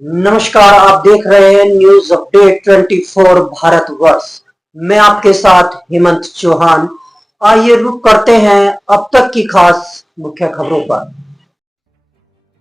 नमस्कार, आप देख रहे हैं न्यूज अपडेट 24 भारतवर्ष। मैं आपके साथ हेमंत चौहान। आइए रुक करते हैं अब तक की खास मुख्य खबरों पर।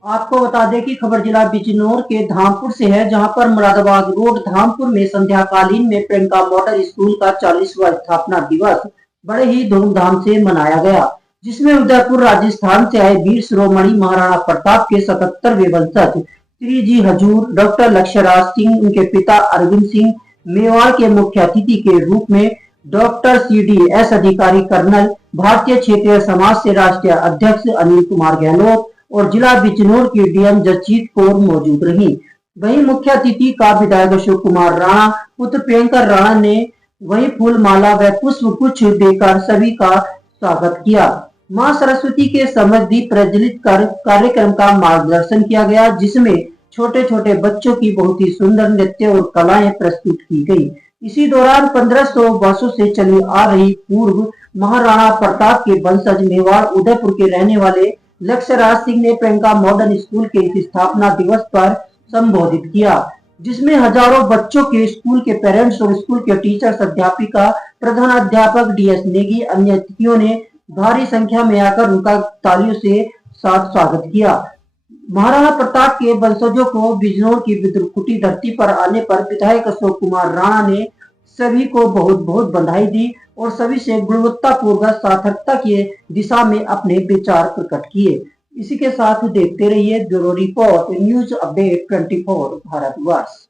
आपको बता दें कि खबर जिला बिजनौर के धामपुर से है, जहां पर मुरादाबाद रोड धामपुर में संध्याकालीन में प्रियंका मॉडल स्कूल का 40वां स्थापना दिवस बड़े ही धूमधाम से मनाया गया, जिसमें उदयपुर राजस्थान से आए वीर शिरोमणि महाराणा प्रताप के 77वें वंशज श्री जी हजूर डॉक्टर लक्ष्यराज सिंह, उनके पिता अरविंद सिंह मेवाड़ के मुख्य अतिथि के रूप में डॉक्टर CDS अधिकारी, कर्नल भारतीय क्षेत्रीय समाज से राष्ट्रीय अध्यक्ष अनिल कुमार गहलोत और जिला बिजनौर की DM जसजीत कौर मौजूद रही। वहीं मुख्य अतिथि का विधायक अशोक कुमार राणा पुत्र प्रियंका राणा ने वही फूल माला व पुष्प गुच्छ देकर सभी का स्वागत किया। मां सरस्वती के समृद्धि प्रज्वलित कर कार्यक्रम का मार्गदर्शन किया गया, जिसमें छोटे छोटे बच्चों की बहुत ही सुंदर नृत्य और कलाएं प्रस्तुत की गई। इसी दौरान 1500 वर्षों से चली आ रही पूर्व महाराणा प्रताप के वंशज मेवाड़ उदयपुर के रहने वाले लक्ष्यराज सिंह ने प्रियंका मॉडर्न स्कूल के इस स्थापना दिवस पर संबोधित किया, जिसमें हजारों बच्चों के स्कूल के पेरेंट्स और स्कूल के टीचर्स, अध्यापिका, प्रधान अध्यापक DS नेगी, अन्य अतिथियों ने भारी संख्या में आकर उनका तालियों से साथ स्वागत किया। महाराणा प्रताप के वंशजों को बिजनौर की विद्रुकुटी धरती पर आने पर विधायक अशोक कुमार राणा ने सभी को बहुत बहुत बधाई दी और सभी से गुणवत्तापूर्वक सार्थकता की दिशा में अपने विचार प्रकट किए। इसी के साथ देखते रहिए bureau report news update 24 Bharatvarsh.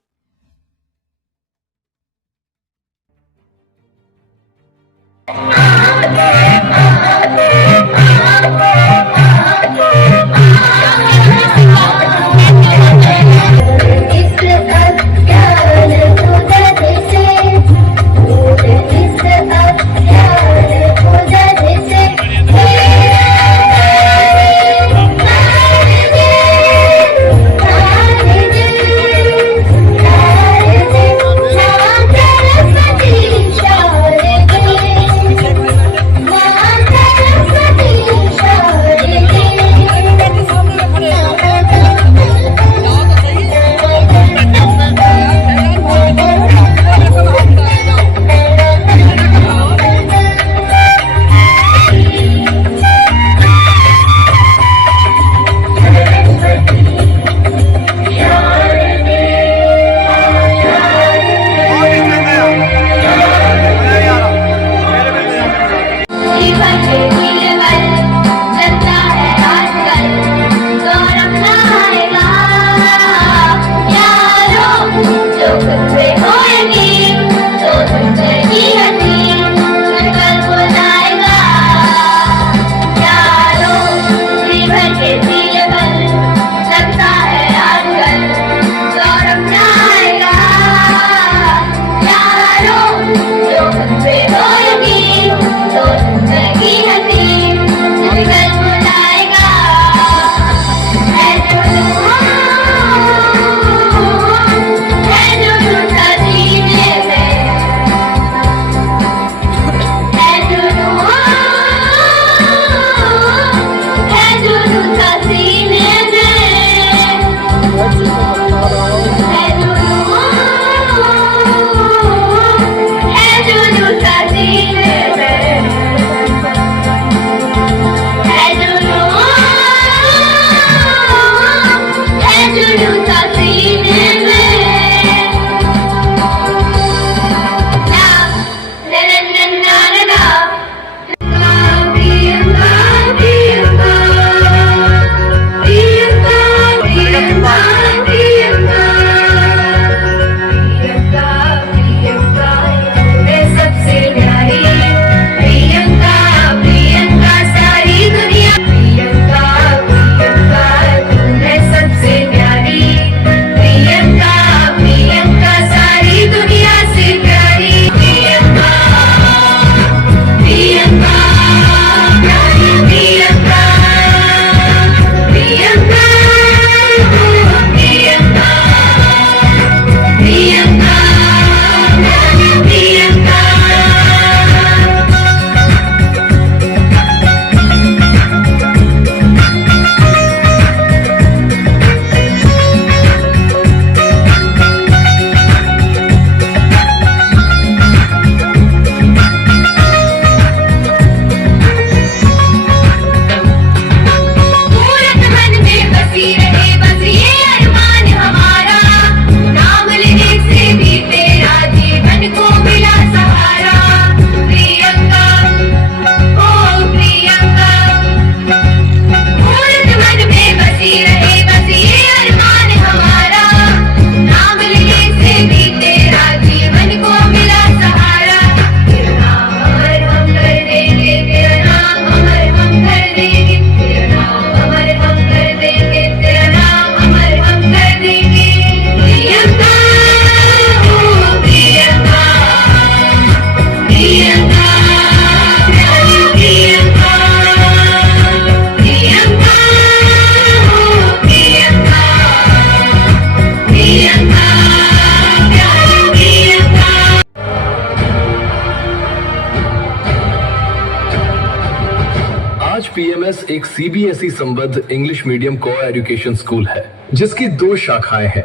एक सीबीएसई संबद्ध इंग्लिश मीडियम को एजुकेशन स्कूल है जिसकी 2 शाखाएं हैं,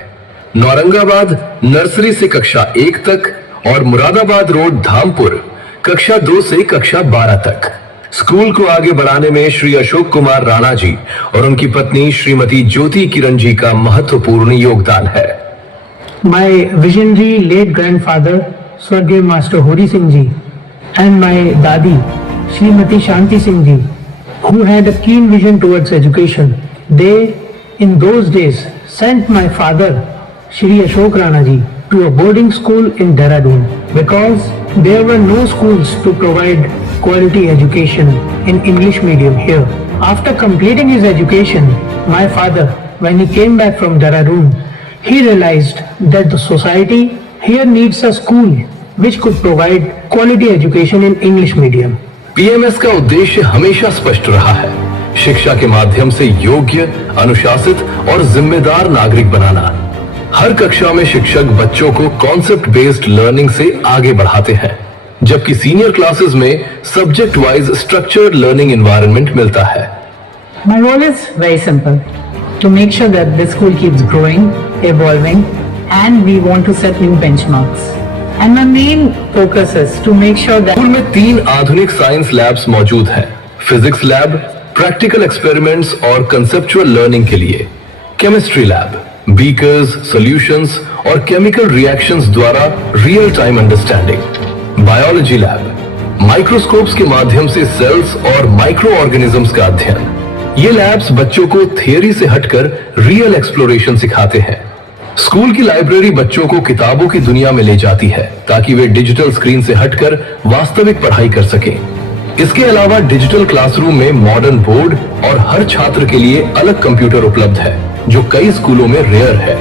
नौरंगाबाद नर्सरी से कक्षा 1 तक और मुरादाबाद रोड धामपुर कक्षा 2 से कक्षा 12 तक। स्कूल को आगे बढ़ाने में श्री अशोक कुमार राणा जी और उनकी पत्नी श्रीमती ज्योति किरण जी का महत्वपूर्ण योगदान है। My visionary late grandfather Swargay Master Hori Singh ji and my Dadi Srimati Shanti Singh ji, who had a keen vision towards education. They, in those days, sent my father, Shri Ashok Rana ji, to a boarding school in Dehradun because there were no schools to provide quality education in English medium here. After completing his education, my father, when he came back from Dehradun, he realized that the society here needs a school which could provide quality education in English medium. PMS का उद्देश्य हमेशा स्पष्ट रहा है, शिक्षा के माध्यम से योग्य, अनुशासित और जिम्मेदार नागरिक बनाना। हर कक्षा में शिक्षक बच्चों को कॉन्सेप्ट बेस्ड लर्निंग से आगे बढ़ाते हैं, जबकि सीनियर क्लासेस में subject wise structured learning environment मिलता है। My role is very simple, to make sure that the school keeps growing, evolving, and we want to set new benchmarks. And my main focus is to make sure that school में 3 आधुनिक science labs मौजूद हैं, physics lab, practical experiments और conceptual learning के लिए, chemistry lab, beakers, solutions और chemical reactions द्वारा real time understanding, biology lab, microscopes के माध्यम से सेल्स और माइक्रो ऑर्गेनिजम्स का अध्ययन। ये लैब्स बच्चों को थियरी से हटकर रियल एक्सप्लोरेशन सिखाते हैं। स्कूल की लाइब्रेरी बच्चों को किताबों की दुनिया में ले जाती है ताकि वे डिजिटल स्क्रीन से हटकर वास्तविक पढ़ाई कर सकें। इसके अलावा डिजिटल क्लासरूम में मॉडर्न बोर्ड और हर छात्र के लिए अलग कंप्यूटर उपलब्ध है, जो कई स्कूलों में रेयर है।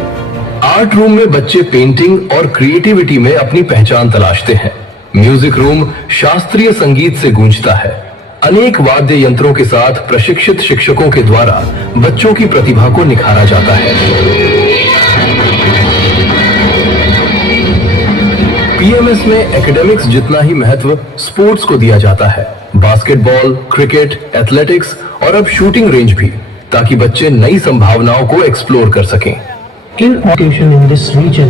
आर्ट रूम में बच्चे पेंटिंग और क्रिएटिविटी में अपनी पहचान तलाशते हैं। म्यूजिक रूम शास्त्रीय संगीत से गूंजता है। अनेक वाद्य यंत्रों के साथ प्रशिक्षित शिक्षकों के द्वारा बच्चों की प्रतिभा को निखारा जाता है। पीएमएस में एकेडमिक्स जितना ही महत्व स्पोर्ट्स को दिया जाता है। बास्केटबॉल, क्रिकेट, एथलेटिक्स और अब शूटिंग रेंज भी, ताकि बच्चे नई संभावनाओं को एक्सप्लोर कर सकें। In education in this region,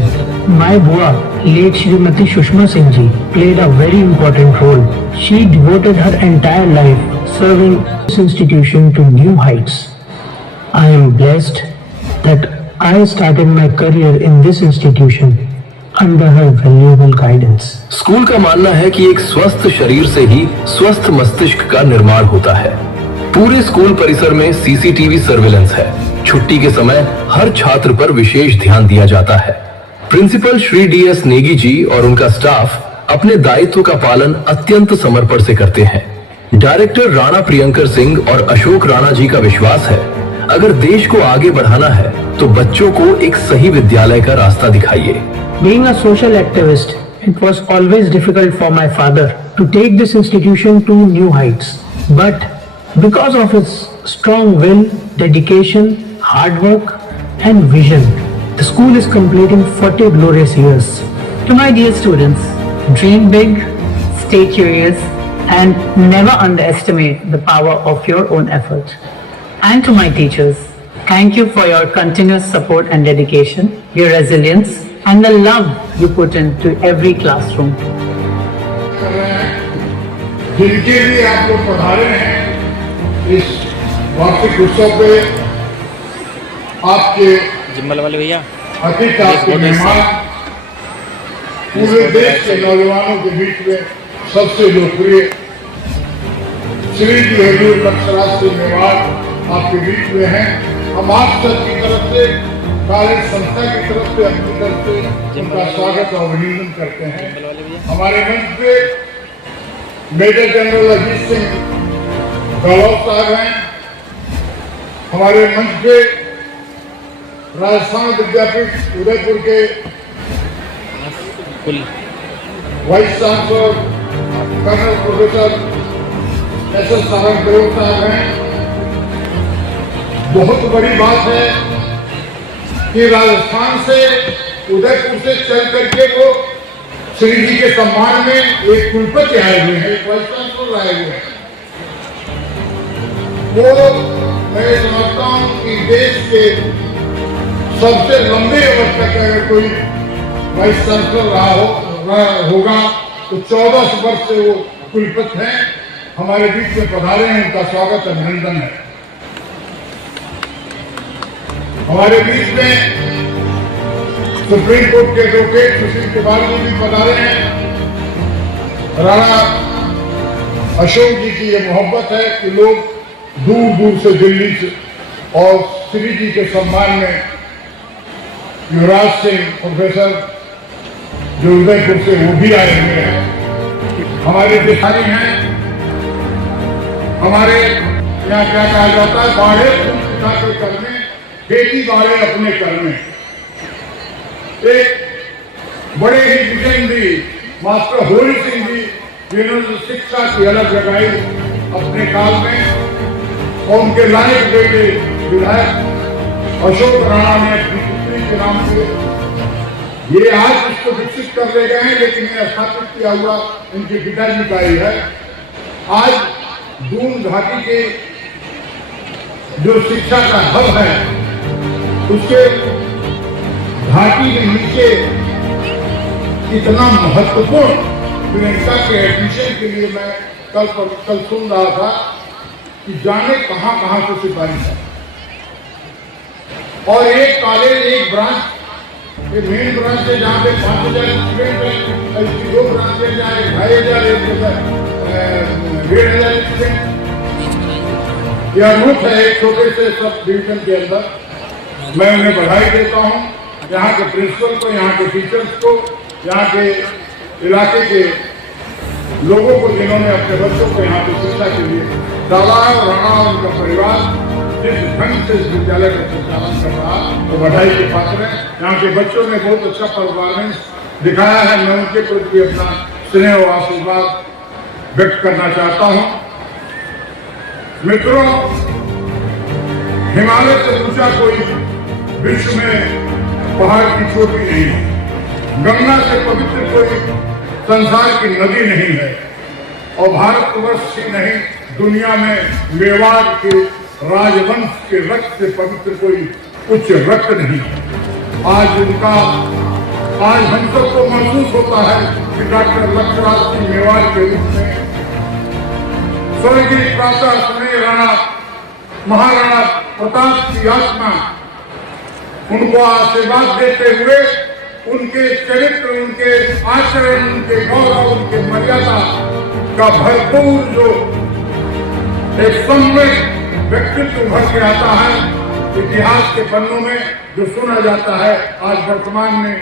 my Bua, late Shrimati Shushma Singh ji, played a very important role. She devoted her entire life serving this institution to new heights. I am blessed that I started my career in this institution under her valuable guidance. School का मानना है कि एक स्वस्थ शरीर से ही स्वस्थ मस्तिष्क का निर्माण होता है। पूरे स्कूल परिसर में सीसीटीवी सर्विलेंस है। छुट्टी के समय हर छात्र पर विशेष ध्यान दिया जाता है। प्रिंसिपल श्री डीएस नेगी जी और उनका स्टाफ अपने दायित्व का पालन अत्यंत समर्पण से करते हैं। डायरेक्टर राणा प्रियंकर सिंह और अशोक राणा जी का विश्वास है, अगर देश को आगे बढ़ाना है तो बच्चों को एक सही विद्यालय का रास्ता दिखाइए। Being a social activist, it was always difficult for my father to take this institution to new heights. But because of his strong will, dedication, hard work and vision, the school is completing 40 glorious years. to my dear students, dream big, stay curious, and never underestimate the power of your own effort. And to my teachers, thank you for your continuous support and dedication, your resilience, and the love you put into every classroom. जिनके लिए आप लोग पधारे हैं इस वार्षिक उत्सव पे, आपके जिम्मल वाले भैया अतिथि, आपके मेहमान पूरे देश के नौजवानों के बीच में सबसे लोकप्रिय श्री जी हजूर नक्सराज से मेवाड़ आपके बीच में हैं। हम आप सबकी तरफ से, कार्य संस्था की तरफ से, अपनी तरफ से उनका स्वागत और अभिनंदन करते हैं। हमारे मंच पे मेजर जनरल अजीत सिंह गौरव साहब हैं। हमारे मंच पे राजस्थान विद्यापीठ उदयपुर के vice chancellor colonel professor S S. Sarang sahab हैं। बहुत बड़ी बात है कि राजस्थान से, उदयपुर से चल करके वो श्री जी के सम्मान में एक कुलपति आए हुए हैं, एक वाइस चांसलर आए हुए हैं। वो मैं समझता हूँ कि देश के सबसे लंबे अवधि तक अगर कोई वाइस चांसलर रहा होगा तो 14 वर्ष से वो कुलपति हैं, हमारे बीच में पधारे हैं, उनका स्वागत अभिनंदन है। हमारे बीच में सुप्रीम कोर्ट के एडवोकेट सुशील तिवारी जी भी पधारे हैं। राणा अशोक जी की ये मोहब्बत है कि लोग दूर दूर से दिल्ली से और श्री जी के सम्मान में युवराज सिंह प्रोफेसर जो उदयपुर से वो भी आए हुए हैं। हमारे बिहारी हैं, हमारे यहाँ क्या कहा जाता है, बाढ़े तुम पिता के कर में, खेती बाढ़े अपने कर में। एक बड़े ही विजनरी मास्टर होरी सिंह जी जिन्होंने शिक्षा की अलग लगाई अपने काल में, और उनके लायक बेटे विधायक अशोक राणा ने अपनी पुत्री के नाम से ये आज इसको विकसित कर ले गए हैं, लेकिन ये स्थापित किया हुआ उनके पिताजी का ही है। आज दून घाटी के जो शिक्षा का हब है उसके घाटी के नीचे इतना महत्वपूर्ण प्रियंका के एडमिशन के लिए मैं कल सुन रहा था कि जाने कहां कहां से सिफारिश है, और एक कॉलेज एक ब्रांच, ये मेन ब्रांच है जहाँ पे 5000 स्टूडेंट है, इसकी 2 ब्रांच है जहाँ 2500 1,500 स्टूडेंट। यह रूप है एक छोटे से सब डिवीजन के अंदर। मैं उन्हें बधाई देता हूँ, यहाँ के प्रिंसिपल को, यहाँ के टीचर्स को, यहाँ के इलाके के लोगों को जिन्होंने अपने बच्चों को यहाँ की शिक्षा के लिए डाला है, और राणा और उनका परिवार जिस ढंग से इस विद्यालय का संचालन कर रहा वो बधाई के पात्र है। यहाँ के बच्चों ने बहुत अच्छा परफॉर्मेंस दिखाया है। मैं उनके प्रति अपना स्नेह और आशीर्वाद व्यक्त करना चाहता हूँ। मित्रों, हिमालय से ऊंचा कोई विश्व में पहाड़ की चोटी नहीं है, गंगा से पवित्र कोई संसार की नदी नहीं है, और भारतवर्ष ही नहीं दुनिया में मेवाड़ के राजवंश के रक्त से पवित्र कोई उच्च रक्त नहीं। आज हम सबको महसूस होता है कि डॉक्टर लक्ष्मण सिंह मेवाड़ के रूप में स्वर्गीय प्रातः स्नेह राणा महाराणा प्रताप की आत्मा उनको आशीर्वाद देते हुए उनके चरित्र, उनके आचरण, उनके गौरव, उनके मर्यादा का भरपूर जो एक सम्यक व्यक्तित्व उभर के आता है इतिहास के पन्नों में, जो सुना जाता है आज वर्तमान में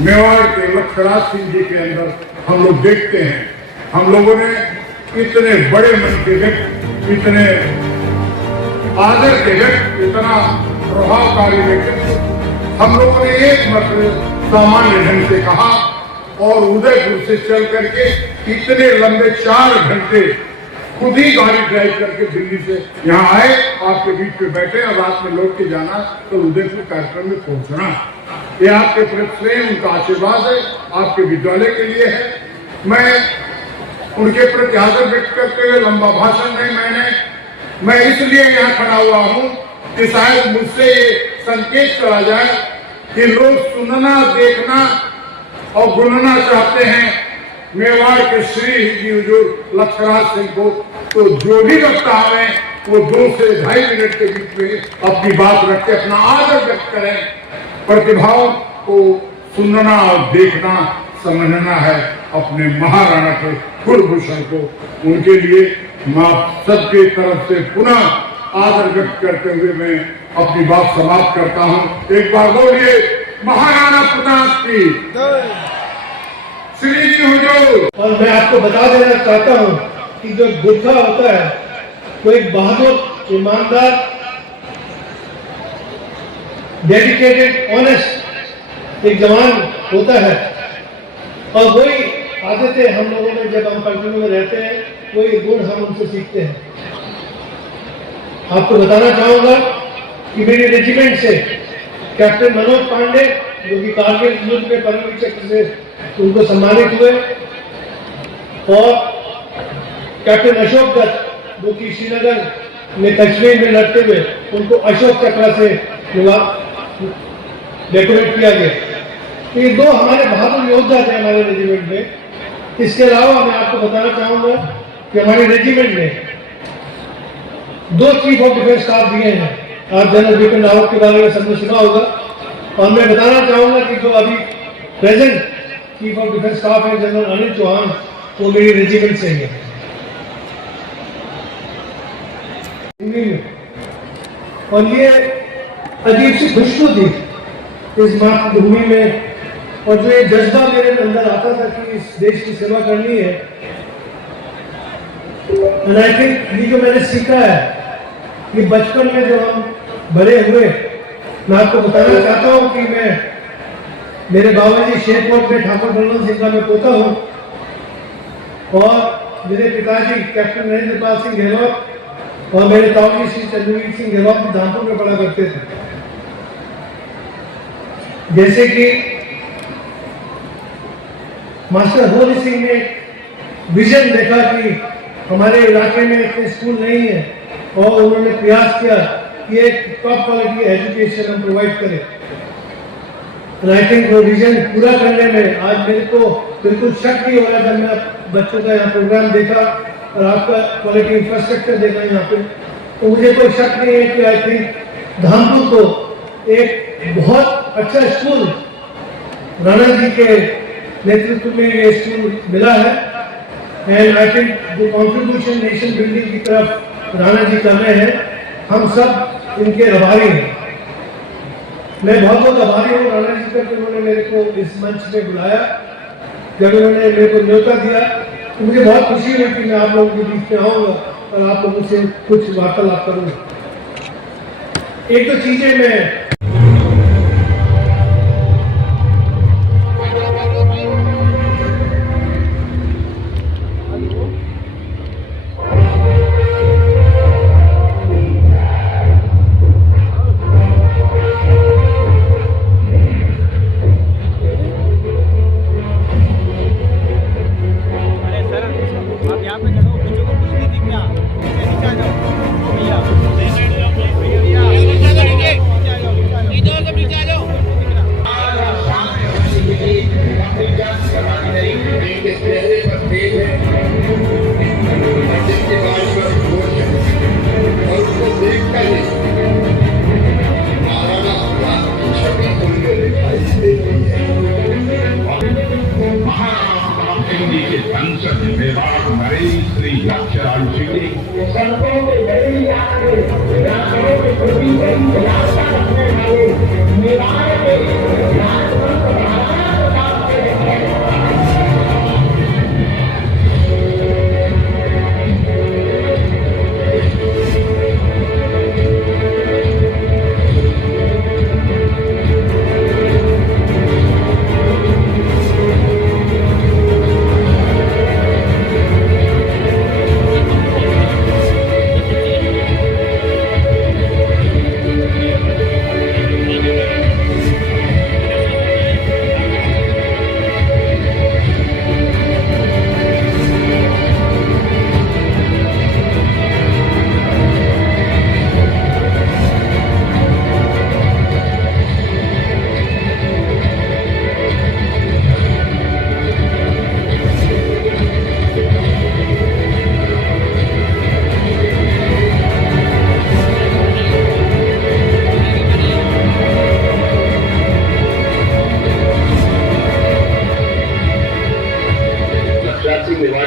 मेवाड़ के लक्ष्मण सिंह जी के अंदर हम लोग देखते हैं। हम लोगों ने इतने बड़े मन के व्यक्ति, इतने आदर के व्यक्ति, इतना प्रभावकारी व्यक्तित्व हम लोगों ने एक मतलब सामान्य ढंग से कहा, और उदयपुर से चल करके इतने लंबे 4 घंटे खुद ही गाड़ी ड्राइव करके दिल्ली से यहाँ आए, आपके बीच में बैठे और रात में लौट के जाना, तो उदयपुर कार्यक्रम में पहुंचना, ये आपके प्रति उनका आशीर्वाद है, आपके विद्यालय के लिए है। मैं उनके प्रति आदर व्यक्त करते हुए लंबा भाषण नहीं, मैं इसलिए यहाँ खड़ा हुआ हूँ कि शायद मुझसे ये संकेत चला जाए कि लोग सुनना, देखना और गुनना चाहते हैं मेवाड़ के श्री जी जो लक्ष्मण सिंह को, तो जो भी वक्त आवे वो 2 से 2.5 मिनट के बीच में अपनी बात रख के अपना आदर व्यक्त करें। प्रतिभाओं को सुनना और देखना, समझना है अपने महाराणा के कुलभूषण को। उनके लिए मैं सबके तरफ से पुनः आदर व्यक्त करते हुए मैं अपनी बात समाप्त करता हूँ। एक बार बोलिए महाराणा प्रताप की श्री जी हुजूर। और मैं आपको बता देना चाहता हूँ कि जो गुरखा होता है वो एक बहादुर, ईमानदार, डेडिकेटेड, ऑनेस्ट एक जवान होता है, और वही आदतें हम लोगों में जब हम कंट्रोल में रहते हैं वही गुण हम उनसे सीखते हैं। आपको बताना चाहूंगा कि मेरे रेजिमेंट से कैप्टन मनोज पांडे जो कि कारगिल युद्ध में परमवीर चक्र से उनको सम्मानित हुए, और कैप्टन अशोक दत्त जो कि श्रीनगर में कश्मीर में लड़ते हुए उनको अशोक चक्र से डेकोरेट किया गया। तो ये 2 हमारे बहादुर योद्धा थे हमारे रेजिमेंट में। इसके अलावा मैं आपको बताना चाहूंगा कि हमारे रेजिमेंट में 2 चीफ ऑफ डिफेंस स्टाफ दिए हैं। आप जनरल बिपिन रावत के बारे में सबने सुना होगा, और मैं बताना चाहूंगा कि जो अभी present chief of defence staff है जनरल अनिल चौहान, वो मेरी रेजिमेंट से ही है। और ये अजीब सी खुशबू थी इस मातृभूमि में, और जो ये जज्बा मेरे अंदर आता था कि इस देश की सेवा करनी है। एंड आई थिंक ये जो मैंने सीखा है कि बचपन में जो हम बड़े हुए, मैं आपको बताना चाहता हूँ कि मैं मेरे बाबा जी शेरकोट में ठाकुर बलवंत सिंह का मैं पोता हूँ, और मेरे पिताजी कैप्टन नरेंद्र पाल सिंह गहलोत और मेरे ताऊजी श्री चंद्रवीर सिंह गहलोत धामपुर में पढ़ा करते थे। जैसे कि मास्टर होली सिंह ने विजन देखा कि हमारे इलाके में इतने स्कूल नहीं है, और उन्होंने प्रयास किया कि एक टॉप क्वालिटी एजुकेशन हम प्रोवाइड करें। आई थिंक वो विजन पूरा करने में आज मेरे को बिल्कुल शक नहीं हो रहा जब मैं बच्चों का यहाँ प्रोग्राम देखा और आपका क्वालिटी इंफ्रास्ट्रक्चर देखा यहाँ पे, तो मुझे कोई शक नहीं है कि आई थिंक धामपुर को एक बहुत अच्छा स्कूल राणा जी के नेतृत्व में ये स्कूल मिला है। एंड आई थिंक जो कॉन्ट्रीब्यूशन नेशन बिल्डिंग की तरफ राणा जी कर रहे हैं, हम सब इनके आभारी हैं। मैं बहुत बहुत आभारी हूँ राणा जी का कि उन्होंने मेरे को इस मंच पे बुलाया। जब उन्होंने मेरे को न्योता दिया तो मुझे बहुत खुशी हुई कि मैं आप लोगों के बीच में आऊँगा और आप लोगों से कुछ वार्तालाप करूँगा। एक दो चीजें मैं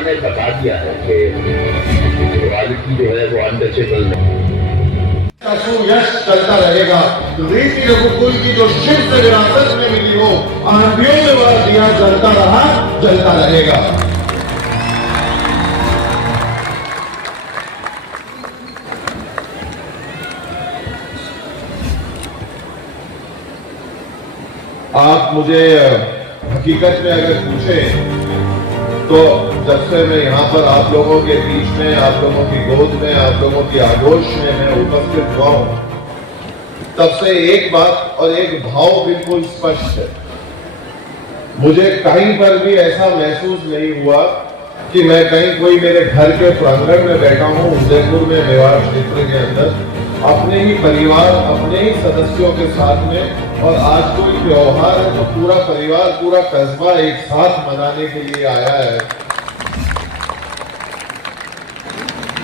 ने बता दिया है कि रॉयल्टी जो है वो अनटचेबल यश चलता रहेगा। रीति रघुकुल की जो शिव से विरासत में मिली हो, आंधियों में वह दिया जलता रहा, जलता रहेगा। आप मुझे हकीकत में अगर पूछे तो जब से मैं यहाँ पर आप लोगों के बीच में, आप लोगों की गोद में, आप लोगों की आगोश में मैं उपस्थित हुआ हूं, तब से एक बात और एक भाव बिल्कुल स्पष्ट है। मुझे कहीं पर भी ऐसा महसूस नहीं हुआ कि मैं कहीं कोई मेरे घर के प्रांगण में बैठा हूँ उदयपुर में मेवाड़ क्षेत्र के अंदर अपने ही परिवार अपने ही सदस्यों के साथ में, और आज कोई त्योहार है तो पूरा परिवार पूरा कस्बा एक साथ मनाने के लिए आया है।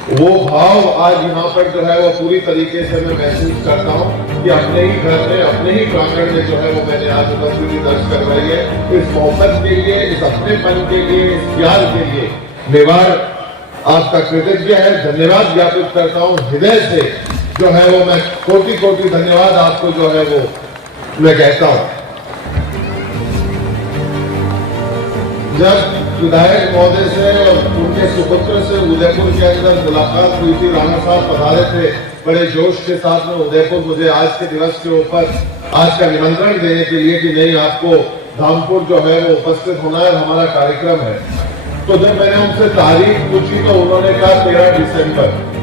वो भाव आज यहाँ पर जो है वो पूरी तरीके से मैं महसूस करता हूँ कि अपने ही घर में अपने ही प्रांगण में जो है वो मैंने आज उपस्थिति दर्ज कर रही है। इस मोहब्बत के लिए, इस अपनेपन के लिए, इस प्यार के लिए मेवाड़ आपका कृतज्ञ है, धन्यवाद ज्ञापित करता हूँ हृदय से। जो है वो मैं कोटि कोटि धन्यवाद आपको जो है वो मैं कहता हूँ। जब विधायक महोदय से और उनके सुपुत्र से उदयपुर के अंदर मुलाकात हुई थी, राणा साहब पधारे थे बड़े जोश के साथ में उदयपुर मुझे आज के दिवस के ऊपर आज का निमंत्रण देने के लिए कि नहीं आपको धामपुर जो है वो उपस्थित होना है, हमारा कार्यक्रम है। तो जब मैंने उनसे तारीख पूछी तो उन्होंने कहा 13 दिसंबर।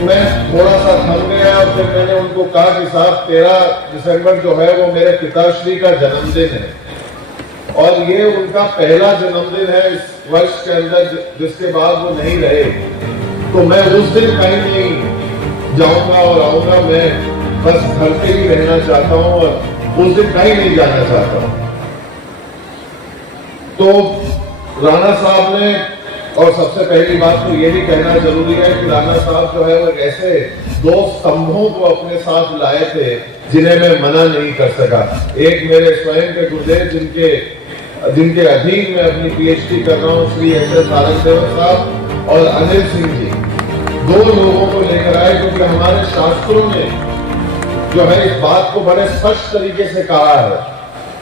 मैं थोड़ा सा थम गया और फिर मैंने उनको कहा कि साहब 13 दिसंबर जो है वो मेरे पिताश्री का जन्मदिन है और ये उनका पहला जन्मदिन है इस वर्ष के अंदर जिसके बाद वो नहीं रहे, तो मैं उस दिन कहीं नहीं जाऊंगा और आऊंगा, मैं बस घर पे ही रहना चाहता हूं और उस दिन कहीं नहीं जाना चाहता हूं। तो राणा साहब ने, और सबसे पहली बात तो ये भी कहना जरूरी है कि राणा साहब जो है वो ऐसे दो स्तंभों को अपने साथ लाए थे जिन्हें मैं मना नहीं कर सका। एक मेरे स्वयं के गुरुदेव जिनके अधीन में अपनी पीएचडी कर रहा हूँ, श्री एस सारंगदेव साहब और अनिल सिंह जी, दो लोगों को लेकर आए क्योंकि हमारे शास्त्रों ने जो है इस बात को बड़े स्पष्ट तरीके से कहा है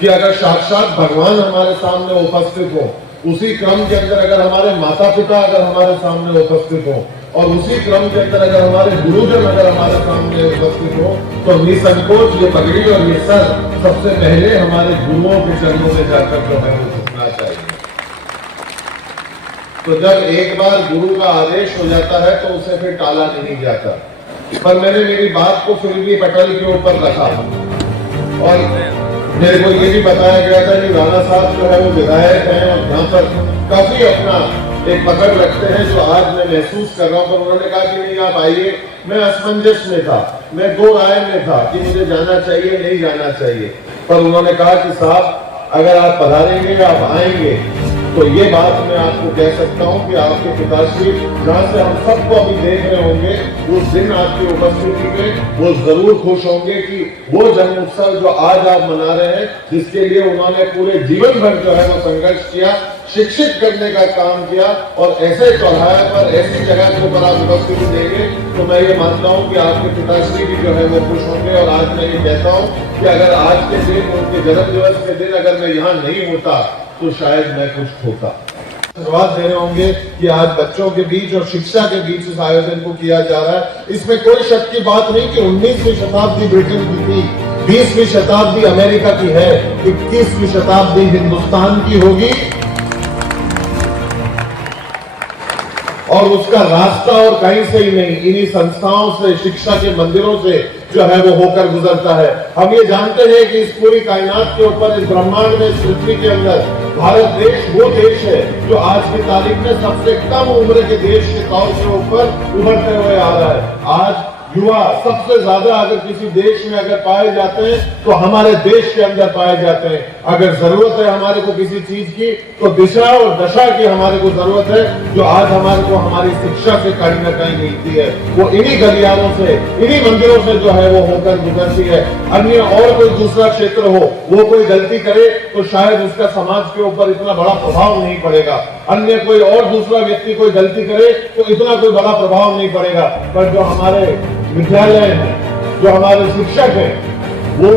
कि अगर साक्षात भगवान हमारे सामने उपस्थित हो, उसी क्रम के अंदर अगर हमारे माता पिता अगर हमारे सामने उपस्थित हो और उसी क्रम के अंदर अगर हमारे गुरुजन अगर हमारे सामने उपस्थित हो, तो निसंकोच ये पगड़ी और ये सर सबसे पहले हमारे गुरुओं के चरणों में जाकर जो है वो झुकना चाहिए। तो जब एक बार गुरु का आदेश हो जाता है तो उसे फिर टाला नहीं जाता। पर मैंने मेरी बात को फिर भी पटल के ऊपर रखा और मेरे को ये भी बताया गया था कि राणा साहब जो है वो विधायक हैं और यहाँ पर काफी अपना एक पकड़ रखते हैं जो आज मैं महसूस कर रहा हूँ। पर उन्होंने कहा कि नहीं आप आइए। मैं असमंजस में था, मैं दो राय में था कि मुझे जाना चाहिए नहीं जाना चाहिए, पर उन्होंने कहा कि साहब अगर आप पधारेंगे आप आएंगे तो ये बात मैं आपको कह सकता हूँ कि आपके पिताश्री जहाँ से हम सबको अभी देख रहे होंगे उस दिन आपकी उपस्थिति में वो जरूर खुश होंगे कि वो जन्म उत्सव जो आज आप मना रहे हैं, जिसके लिए उन्होंने पूरे जीवन भर जो है वो संघर्ष किया, शिक्षित करने का काम किया और ऐसे चौराहे पर ऐसी जगह के ऊपर आप उपस्थिति देंगे, तो मैं ये मानता हूँ कि आपके पिताश्री भी जो है वो खुश होंगे। और आज मैं ये कहता हूँ कि अगर आज के दिन उनके जन्म दिवस के दिन अगर मैं यहाँ नहीं होता तो शायद मैं कुछ खोता। शुरुआत दे रहे होंगे कि आज बच्चों के बीच और शिक्षा के बीच इस आयोजन को किया जा रहा है। इसमें कोई शक की बात नहीं कि 19वीं शताब्दी ब्रिटेन की थी, 20वीं शताब्दी अमेरिका की है, 21वीं शताब्दी हिंदुस्तान की होगी और उसका रास्ता और कहीं से ही नहीं, इन्हीं संस्थाओं से, शिक्षा के मंदिरों से जो है वो होकर गुजरता है। हम ये जानते हैं कि इस पूरी कायनात के ऊपर, इस ब्रह्मांड में, इस पृथ्वी के अंदर भारत देश वो देश है जो आज की तारीख में सबसे कम उम्र के देश के तौर के ऊपर उभरते हुए आ रहा है। आज युवा सबसे ज्यादा अगर किसी देश में अगर पाए जाते हैं तो हमारे देश के अंदर पाए जाते हैं। अगर जरूरत है हमारे को किसी चीज की तो दिशा और दशा की हमारे को जरूरत है, जो आज हमारे को हमारी शिक्षा से कहीं न कहीं मिलती है। वो इन्हीं गलियारों से, इन्हीं मंदिरों से जो है वो होकर गुजरती है। अन्य और कोई दूसरा क्षेत्र हो, वो कोई गलती करे तो शायद उसका समाज के ऊपर इतना बड़ा प्रभाव नहीं पड़ेगा। अन्य कोई और दूसरा व्यक्ति कोई गलती करे तो इतना कोई बड़ा प्रभाव नहीं पड़ेगा। पर जो हमारे विद्यालय हैं, जो हमारे शिक्षक हैं, वो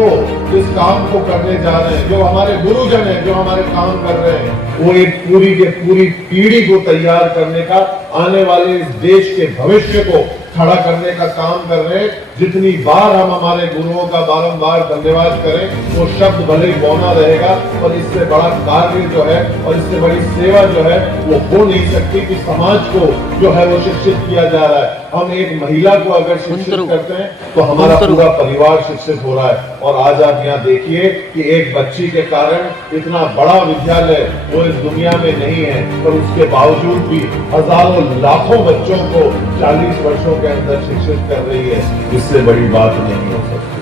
इस काम को करने जा रहे हैं, जो हमारे गुरुजन हैं, जो हमारे काम कर रहे हैं, वो एक पूरी के पूरी पीढ़ी को तैयार करने का, आने वाले इस देश के भविष्य को खड़ा करने का काम कर रहे हैं। जितनी बार हम हमारे गुरुओं का बारंबार धन्यवाद करें वो शब्द भले ही मौना रहेगा, पर इससे बड़ा कार्य जो है और इससे बड़ी सेवा जो है वो हो नहीं सकती कि समाज को जो है वो शिक्षित किया जा रहा है। हम एक महिला को अगर शिक्षित करते हैं तो हमारा पूरा परिवार शिक्षित हो रहा है। और आज आप यहाँ देखिए कि एक बच्ची के कारण इतना बड़ा विद्यालय वो इस दुनिया में नहीं है, पर उसके बावजूद भी हजारों लाखों बच्चों को 40 वर्षों के अंदर शिक्षित कर रही है। इससे बड़ी बात नहीं हो सकती।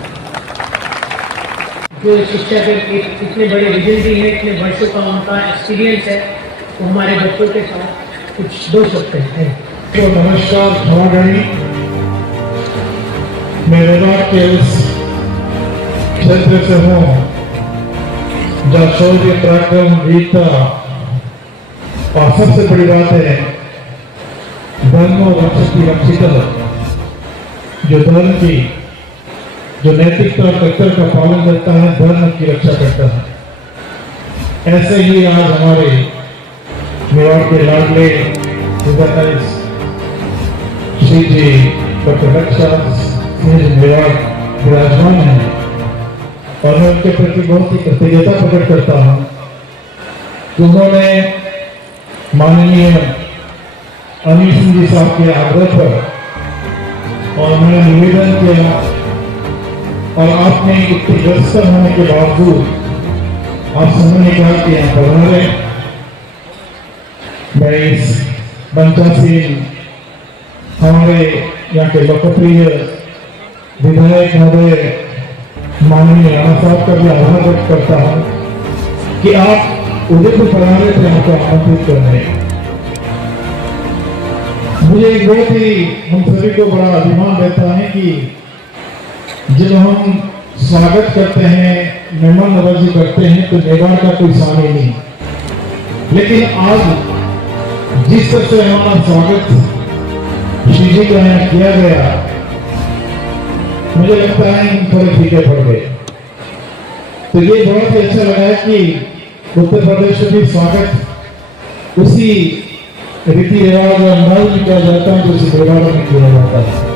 जो शिक्षा के इतने बड़े विजन भी है, इतने वर्षों का उनका एक्सपीरियंस है, वो हमारे बच्चों के साथ कुछ दो सकते हैं। तो नमस्कार समागणी, मैं रेवाड़ के उस क्षेत्र से हूँ जहाँ शौर्य पराक्रम वीरता और सबसे बड़ी बात है धर्म और रक्षक रक्षिता, जो धर्म की जो नैतिकता और कर्तव्य का पालन करता है, धर्म की रक्षा करता है। ऐसे ही आज हमारे मेवाड़ के लाडले श्री जी डॉक्टर रक्षा सिंह जी मेवाड़ विराजमान है और मैं उनके प्रति बहुत ही कृतज्ञता प्रकट करता हूँ। उन्होंने माननीय अनिल सिंह जी साहब के आग्रह पर और मैंने निवेदन किया और आपने इतनी व्यस्त होने के बावजूद आप समय निकाल के यहाँ पर रहे। मैं इस पंचासीन हमारे यहाँ के लोकप्रिय विधायक महोदय माननीय राणा साहब का भी आभार व्यक्त करता हूँ कि आप उदयपुर पधारे थे हमको आमंत्रित करने। मुझे एक बहुत ही हम सभी को बड़ा अभिमान रहता है कि जब हम स्वागत करते हैं, मेहमान नवाजी करते हैं तो मेवाड़ का कोई सानी नहीं, लेकिन आज जिस तरह से हमारा स्वागत श्री जी का यहाँ किया गया, मुझे लगता है इन थोड़े फीके पड़ गए। तो ये बहुत ही अच्छा लगा है कि उत्तर प्रदेश में भी स्वागत उसी रीति रिवाज और अंदाज में किया जाता है जो मेवाड़ में किया जाता है।